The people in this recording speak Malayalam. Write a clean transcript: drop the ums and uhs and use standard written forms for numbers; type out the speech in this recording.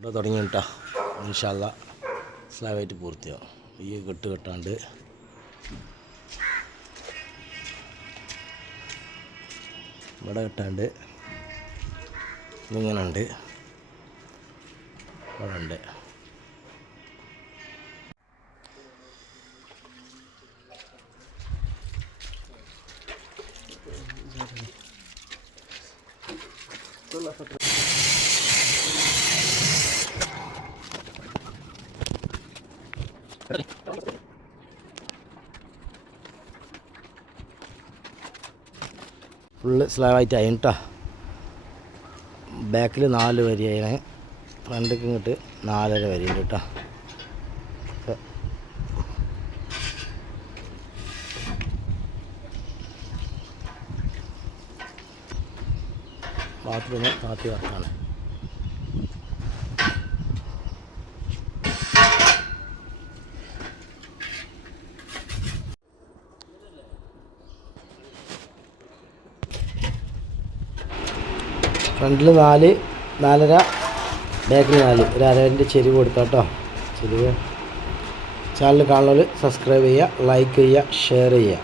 ഇവിടെ തുടങ്ങി കേട്ടോ. ഇൻഷാ അല്ലാ സ്ലാബായിട്ട് പൂർത്തിയാവും. ഈ കെട്ട് കെട്ടാണ്ട് ഇവിടെ കെട്ടാണ്ട് ഇങ്ങനെ ഉണ്ട്, ഇവിടെ ഉണ്ട്. ഫുള്ള് സ്ലാബായിട്ട് ആയി കേട്ടോ. ബാക്കിൽ 4 വരിയാണ്, ഫ്രണ്ടിലേക്ക് ഇങ്ങോട്ട് 4.5 വരിയുണ്ട് കേട്ടോ. ബാത്റൂമ് താത്തി വർക്കാണ്. ഫ്രണ്ടിൽ 4, 4.5, ബാക്കിൽ 4, ഒരു അരേൻ്റെ ചെരിവ് കൊടുക്കാം കേട്ടോ. ചെരിവ്. ചാനൽ കാണുന്നവർ സബ്സ്ക്രൈബ് ചെയ്യുക, ലൈക്ക് ചെയ്യുക, ഷെയർ ചെയ്യുക.